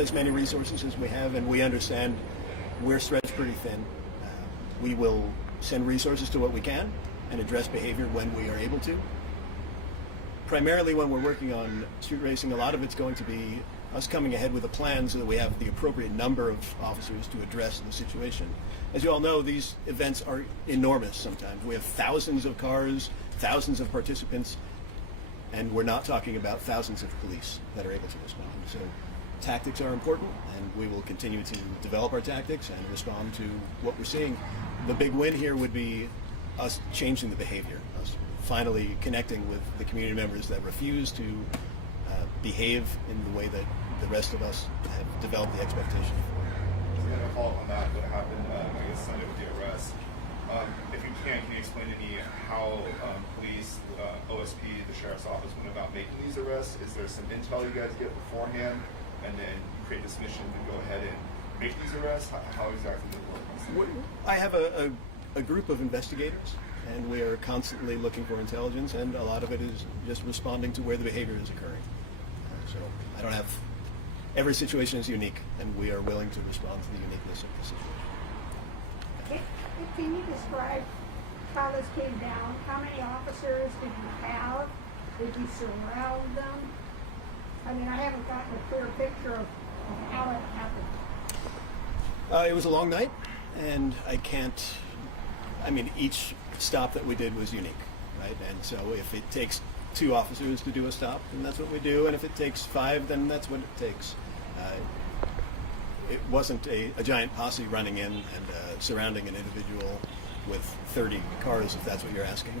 as many resources as we have, and we understand we're stretched pretty thin. We will send resources to what we can and address behavior when we are able to. Primarily when we're working on street racing, a lot of it's going to be us coming ahead with a plan so that we have the appropriate number of officers to address the situation. As you all know, these events are enormous sometimes. We have thousands of cars, thousands of participants, and we're not talking about thousands of police that are able to respond. So tactics are important, and we will continue to develop our tactics and respond to what we're seeing. The big win here would be us changing the behavior, us finally connecting with the community members that refuse to behave in the way that the rest of us have developed the expectation for. Just going to follow up on that, what happened, I guess, Sunday with the arrest. If you can you explain to me how police, OSP, the sheriff's office went about making these arrests? Is there some intel you guys get beforehand, and then you create this mission to go ahead and make these arrests? How exactly does it work? I have a group of investigators, and we are constantly looking for intelligence, and a lot of it is just responding to where the behavior is occurring. So I don't have, every situation is unique, and we are willing to respond to the uniqueness of the situation. Can you describe how this came down? How many officers did you have? Did you surround them? I mean, I haven't gotten a clear picture of how it happened. It was a long night, and each stop that we did was unique, right? And so if it takes 2 officers to do a stop, then that's what we do, and if it takes 5, then that's what it takes. It wasn't a giant posse running in and surrounding an individual with 30 cars, if that's what you're asking.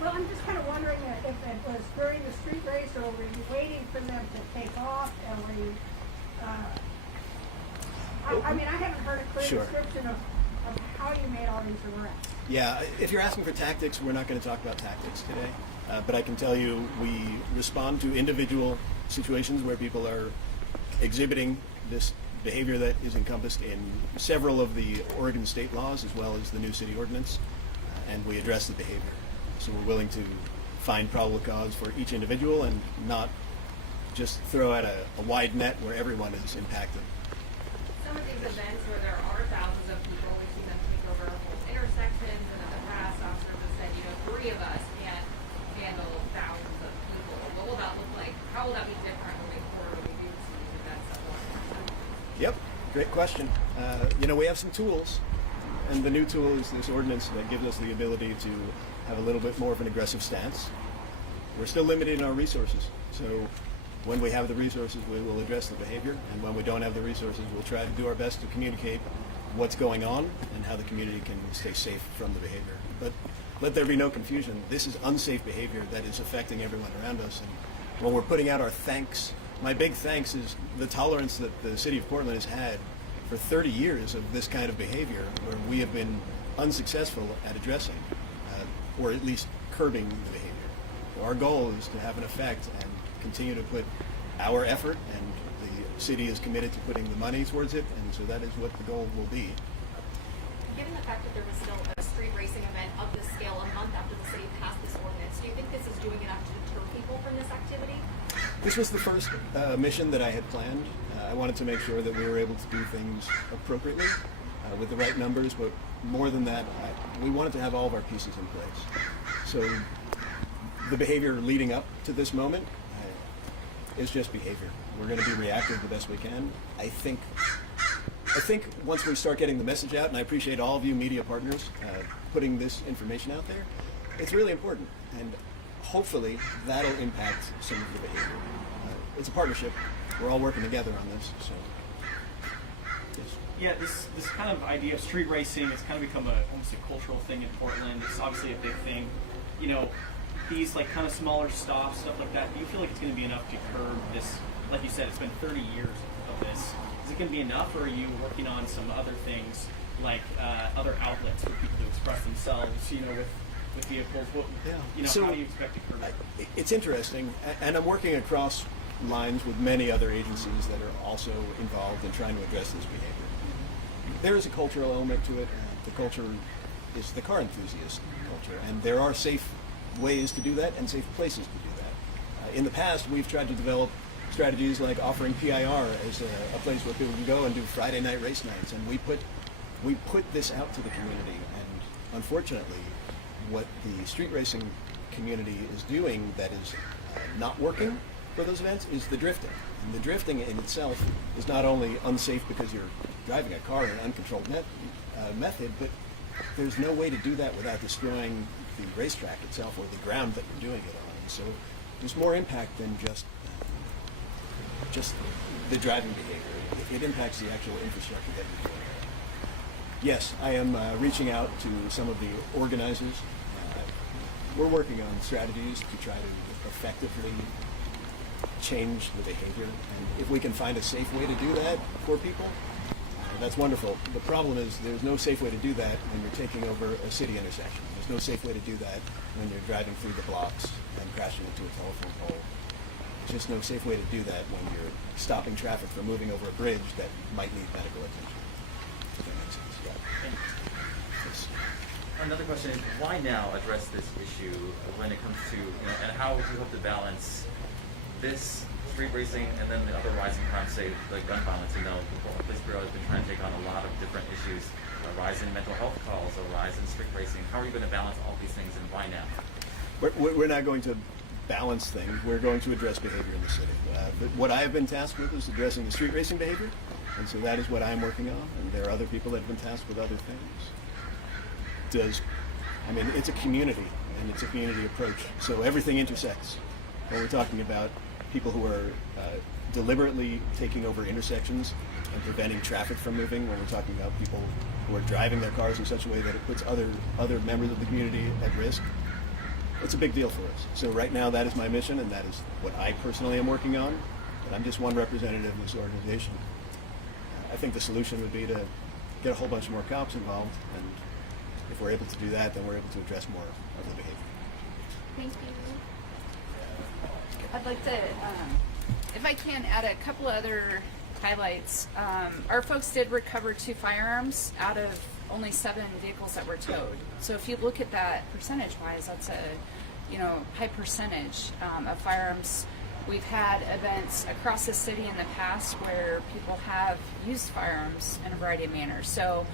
Well, I'm just kind of wondering if it was during the street race, or were you waiting for them to take off, and were you... I haven't heard a clear description of how you made all these arrests. Yeah, if you're asking for tactics, we're not going to talk about tactics today. But I can tell you we respond to individual situations where people are exhibiting this behavior that is encompassed in several of the Oregon state laws as well as the new city ordinance, and we address the behavior. So we're willing to find probable cause for each individual and not just throw out a wide net where everyone is impacted. Some of these events where there are thousands of people, we've seen them take over whole intersections, and in the past, officers have said, 3 of us can't handle thousands of people. What will that look like? How will that be different moving forward when we do see these events at once? Yep, great question. We have some tools, and the new tool is this ordinance that gives us the ability to have a little bit more of an aggressive stance. We're still limited in our resources, so when we have the resources, we will address the behavior, and when we don't have the resources, we'll try to do our best to communicate what's going on and how the community can stay safe from the behavior. But let there be no confusion. This is unsafe behavior that is affecting everyone around us, and when we're putting out our thanks, my big thanks is the tolerance that the city of Portland has had for 30 years of this kind of behavior, where we have been unsuccessful at addressing, or at least curbing the behavior. So our goal is to have an effect and continue to put our effort, and the city is committed to putting the money towards it, and so that is what the goal will be. Given the fact that there was still a street racing event of this scale a month after the city passed this ordinance, do you think this is doing enough to deter people from this activity? This was the first mission that I had planned. I wanted to make sure that we were able to do things appropriately with the right numbers, but more than that, we wanted to have all of our pieces in place. So the behavior leading up to this moment is just behavior. We're going to be reactive the best we can. I think once we start getting the message out, and I appreciate all of you media partners putting this information out there, it's really important, and hopefully that'll impact some of the behavior. It's a partnership. We're all working together on this. So, yes. Yeah, this kind of idea of street racing has kind of become almost a cultural thing in Portland. It's obviously a big thing. These kind of smaller stops, stuff like that. Do you feel like it's going to be enough to curb this? Like you said, it's been 30 years of this. Is it going to be enough, or are you working on some other things, like other outlets for people to express themselves? With vehicles. So, how do you expect to curb it? It's interesting, and I'm working across lines with many other agencies that are also involved in trying to address this behavior. There is a cultural element to it. The culture is the car enthusiast culture, and there are safe ways to do that and safe places to do that. In the past, we've tried to develop strategies like offering PIR as a place where people can go and do Friday night race nights, and we put this out to the community. And unfortunately, what the street racing community is doing that is not working for those events is the drifting. And the drifting in itself is not only unsafe because you're driving a car in an uncontrolled method, but there's no way to do that without destroying the racetrack itself or the ground that you're doing it on. And so there's more impact than just the driving behavior. It impacts the actual infrastructure that you're doing. Yes, I am reaching out to some of the organizers. We're working on strategies to try to effectively change the behavior. And if we can find a safe way to do that for people, that's wonderful. The problem is there's no safe way to do that when you're taking over a city intersection. There's no safe way to do that when you're driving through the blocks and crashing into a telephone pole. There's just no safe way to do that when you're stopping traffic from moving over a bridge that might need medical attention. Does that make sense? Yeah. Yes. Another question is, why now address this issue when it comes to, and how do you hope to balance this street racing and then the other rising crimes, say like gun violence? The Police Bureau has been trying to take on a lot of different issues, a rise in mental health calls, a rise in street racing. How are you going to balance all these things, and why now? We're not going to balance things. We're going to address behavior in the city. But what I have been tasked with is addressing the street racing behavior, and so that is what I'm working on. And there are other people that have been tasked with other things. It's a community, and it's a community approach. So everything intersects. When we're talking about people who are deliberately taking over intersections and preventing traffic from moving, when we're talking about people who are driving their cars in such a way that it puts other members of the community at risk, it's a big deal for us. So right now that is my mission, and that is what I personally am working on. But I'm just one representative of this organization. I think the solution would be to get a whole bunch more cops involved, and if we're able to do that, then we're able to address more of the behavior. Thank you. I'd like to, if I can, add a couple other highlights. Our folks did recover 2 firearms out of only 7 vehicles that were towed. So if you look at that percentage-wise, that's a high percentage of firearms. We've had events across the city in the past where people have used firearms in a variety of manners. So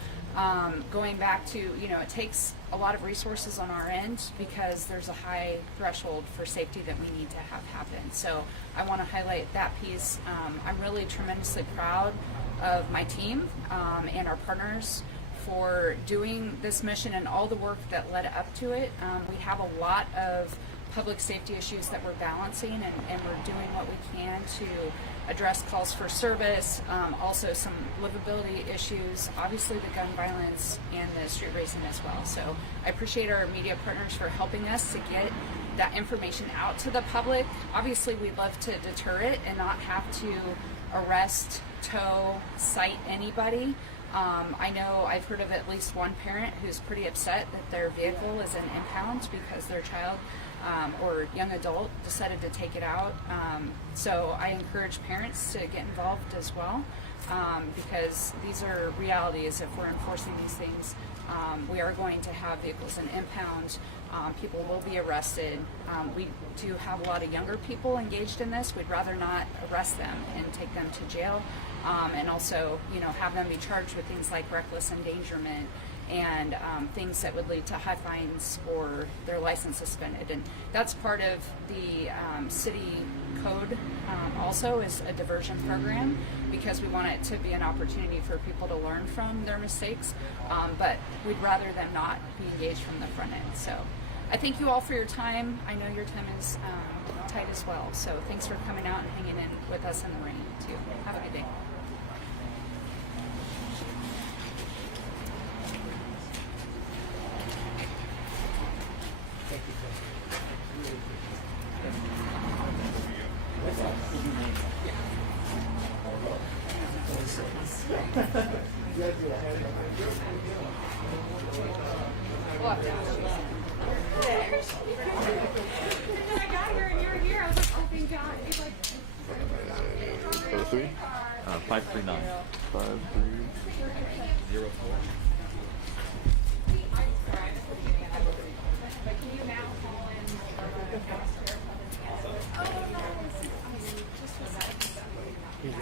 going back to, it takes a lot of resources on our end because there's a high threshold for safety that we need to have happen. So I want to highlight that piece. I'm really tremendously proud of my team and our partners for doing this mission and all the work that led up to it. We have a lot of public safety issues that we're balancing, and we're doing what we can to address calls for service, also some livability issues, obviously the gun violence and the street racing as well. So I appreciate our media partners for helping us to get that information out to the public. Obviously we'd love to deter it and not have to arrest, tow, cite anybody. I know I've heard of at least one parent who's pretty upset that their vehicle is an impound because their child or young adult decided to take it out. So I encourage parents to get involved as well, because these are realities. If we're enforcing these things, we are going to have vehicles in impound. People will be arrested. We do have a lot of younger people engaged in this. We'd rather not arrest them and take them to jail, and also, have them be charged with things like reckless endangerment and things that would lead to high fines or their license suspended. And that's part of the city code also is a diversion program, because we want it to be an opportunity for people to learn from their mistakes, but we'd rather them not be engaged from the front end. So I thank you all for your time. I know your time is tight as well, so thanks for coming out and hanging in with us in the rain too. Have a good day. I got here and you were here. I was like, oh, thank God. He's like, 03? 539. 53. 04. but can you now call in He's